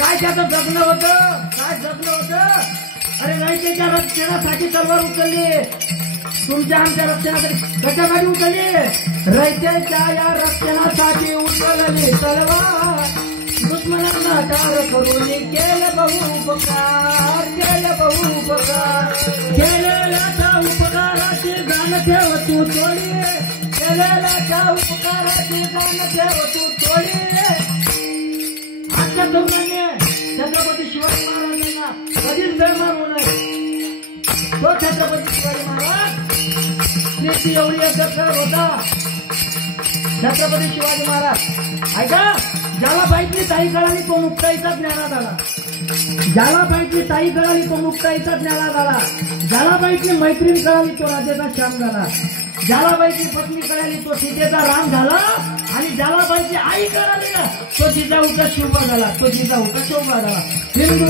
काय त्याचं जगणं होतं, काय जगणं होतं. अरे रयतेच्या रक्षणासाठी तलवार उचलली, तुमच्या आमच्या रक्षणासाठी कशासाठी उचलली. रयतेच्या या रक्षणासाठी उचलली तलवार. दुश्मनांना ठार करून केलं बहुपकार, केलं बहुपकार. केलेल्या उपकाराची जाण ठेव तू तोडी, केलेल्या उपकाराची जाण ठेव तू तोडी. आजच्या तरुणांनी छत्रपती शिवाजी महाराजांना कधीच बेमान होऊ नये. तो छत्रपती शिवाजी महाराज स्त्रीची एवढी अध्यक्ष होता. छत्रपती शिवाजी महाराज ऐका, ज्याला पाहिजे ताई कळाली तो मुक्ताईचा ज्ञानात आला. ज्याला पाहिजे ताई कळाली तो मुक्ताईचा ज्ञानात आला. ज्याला पाहिजे मैत्रीण कळाली तो राजेचा श्याम झाला. ज्याला पाहिजे पत्नी कळाली तो सीतेचा राम झाला. आणि ज्याला पाहिजे आई कळाली ना तो जिजाऊचा शिवबा झाला. तो जिजाऊचा शिवबा झाला. हिंदू